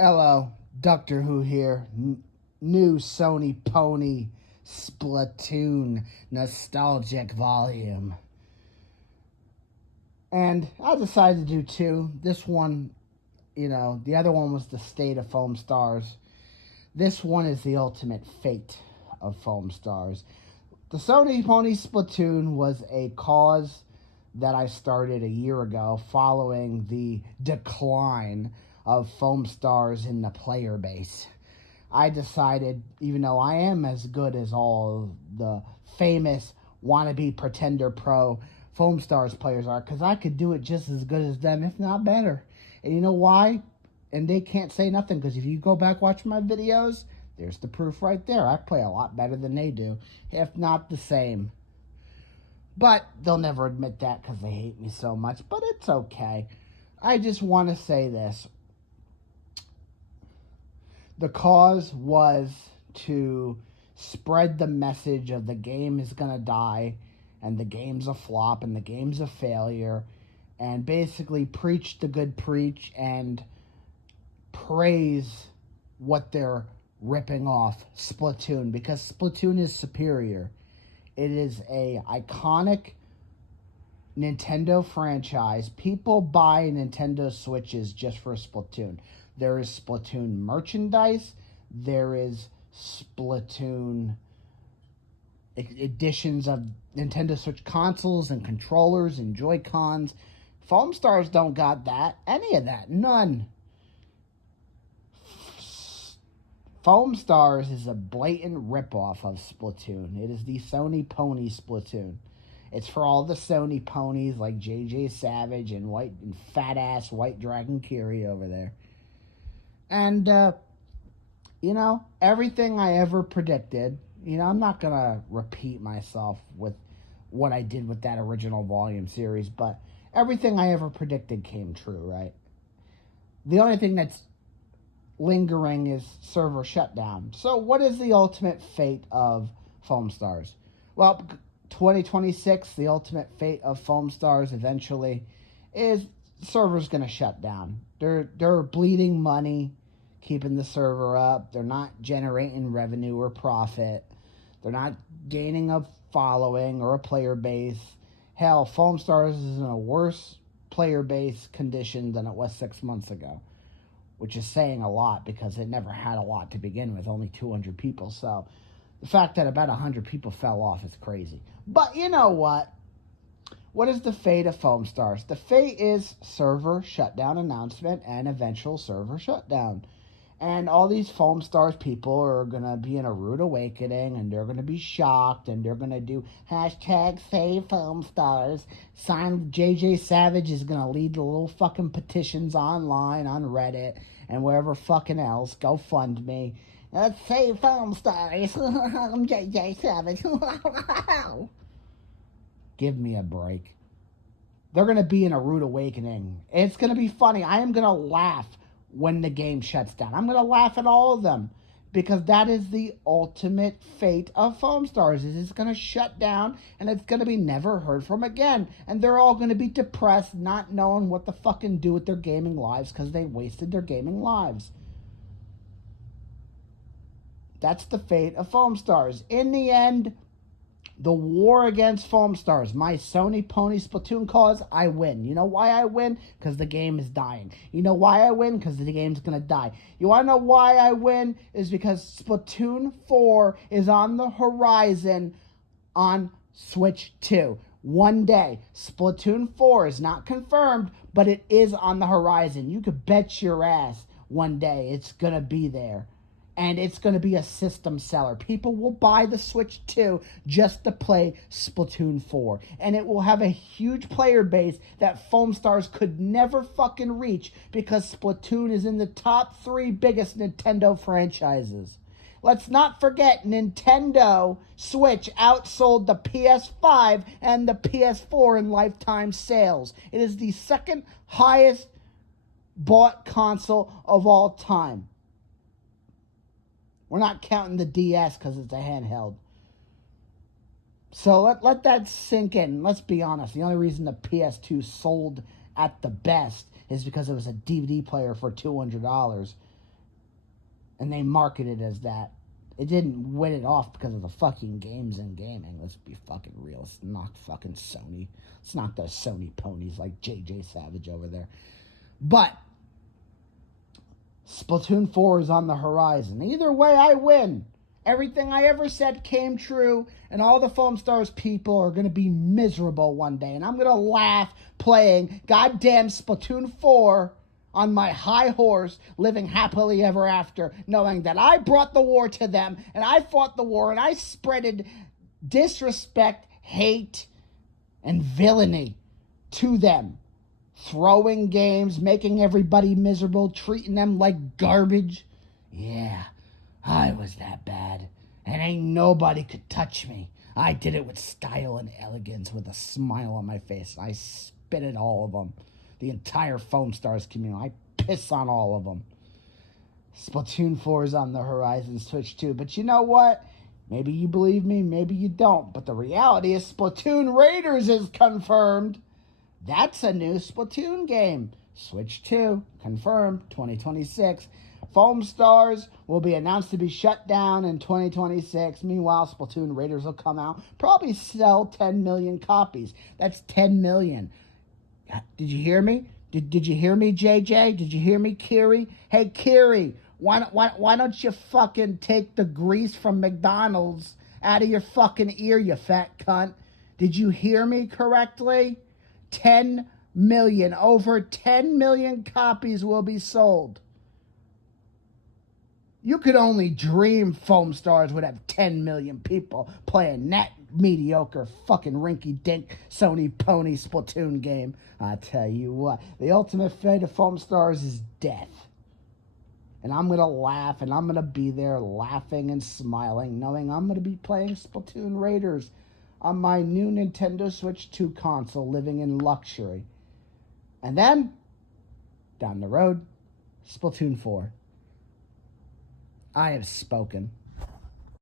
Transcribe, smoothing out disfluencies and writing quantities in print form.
Hello, Doctor Who here. New Sony Pony Splatoon nostalgic volume. And I decided to do two. This one, the other one was the State of FOAMSTARS. This one is the ultimate fate of FOAMSTARS. The Sony Pony Splatoon was a cause that I started a year ago following the decline of FOAMSTARS in the player base. I decided, even though I am as good as all the famous wannabe pretender pro FOAMSTARS players are, because I could do it just as good as them, if not better. And you know why? And they can't say nothing, because if you go back watch my videos, there's the proof right there. I play a lot better than they do, if not the same. But they'll never admit that because they hate me so much, but it's okay. I just want to say this. The cause was to spread the message of the game is going to die and the game's a flop and the game's a failure, and basically preach the good preach and praise what they're ripping off, Splatoon, because Splatoon is superior. It is a iconic Nintendo franchise. People buy Nintendo Switches just for Splatoon. There is Splatoon merchandise. There is Splatoon editions of Nintendo Switch consoles and controllers and Joy-Cons. FOAMSTARS don't got that. Any of that. None. FOAMSTARS is a blatant ripoff of Splatoon. It is the Sony Pony Splatoon. It's for all the Sony ponies like JJ Savage and fat-ass White Dragon Kiri over there. And, everything I ever predicted, I'm not going to repeat myself with what I did with that original volume series, but everything I ever predicted came true, right? The only thing that's lingering is server shutdown. So what is the ultimate fate of FOAMSTARS? Well, 2026, the ultimate fate of FOAMSTARS eventually is server's going to shut down. They're bleeding money keeping the server up. They're not generating revenue or profit. They're not gaining a following or a player base. Hell, FOAMSTARS is in a worse player base condition than it was 6 months ago, which is saying a lot because it never had a lot to begin with, only 200 people. So the fact that about 100 people fell off is crazy. But you know what? What is the fate of FOAMSTARS? The fate is server shutdown announcement and eventual server shutdown. And all these FOAMSTARS people are going to be in a rude awakening, and they're going to be shocked, and they're going to do hashtag save FOAMSTARS. JJ Savage is going to lead the little fucking petitions online on Reddit and wherever fucking else. Go fund me. Let's save FOAMSTARS. I'm JJ Savage. Give me a break. They're going to be in a rude awakening. It's going to be funny. I am going to laugh when the game shuts down. I'm going to laugh at all of them because that is the ultimate fate of FOAMSTARS. It's going to shut down and it's going to be never heard from again. And they're all going to be depressed, not knowing what to fucking do with their gaming lives because they wasted their gaming lives. That's the fate of FOAMSTARS. In the end, the war against FOAMSTARS, my Sony Pony Splatoon cause, I win. You know why I win? Because the game is dying. You know why I win? Because the game's going to die. You want to know why I win? Is because Splatoon 4 is on the horizon on Switch 2. One day. Splatoon 4 is not confirmed, but it is on the horizon. You could bet your ass one day it's going to be there. And it's going to be a system seller. People will buy the Switch 2 just to play Splatoon 4. And it will have a huge player base that FOAMSTARS could never fucking reach because Splatoon is in the top 3 biggest Nintendo franchises. Let's not forget, Nintendo Switch outsold the PS5 and the PS4 in lifetime sales. It is the second highest bought console of all time. We're not counting the DS because it's a handheld. So let that sink in. Let's be honest. The only reason the PS2 sold at the best is because it was a DVD player for $200. And they marketed it as that. It didn't win it off because of the fucking games and gaming. Let's be fucking real. It's not fucking Sony. It's not those Sony ponies like JJ Savage over there. But Splatoon 4 is on the horizon. Either way, I win. Everything I ever said came true, and all the FOAMSTARS people are going to be miserable one day. And I'm going to laugh playing goddamn Splatoon 4 on my high horse, living happily ever after, knowing that I brought the war to them, and I fought the war, and I spreaded disrespect, hate, and villainy to them. Throwing games, making everybody miserable, treating them like garbage. Yeah, I was that bad, and ain't nobody could touch me. I did it with style and elegance, with a smile on my face. I spit at all of them. The entire FOAMSTARS community. I piss on all of them. Splatoon 4 is on the horizon, Switch 2. But you know what? Maybe you believe me, maybe you don't. But the reality is Splatoon Raiders is confirmed. That's a new Splatoon game. Switch 2, confirmed, 2026. FOAMSTARS will be announced to be shut down in 2026. Meanwhile, Splatoon Raiders will come out, probably sell 10 million copies. That's 10 million. Did you hear me? Did you hear me, JJ? Did you hear me, Kiri? Hey, Kiri, why don't you fucking take the grease from McDonald's out of your fucking ear, you fat cunt? Did you hear me correctly? 10 million. Over 10 million copies will be sold. You could only dream FOAMSTARS would have 10 million people playing that mediocre fucking rinky-dink Sony pony Splatoon game. I tell you what, the ultimate fate of FOAMSTARS is death. And I'm going to laugh, and I'm going to be there laughing and smiling, knowing I'm going to be playing Splatoon Raiders on my new Nintendo Switch 2 console, living in luxury. And then, down the road, Splatoon 4. I have spoken.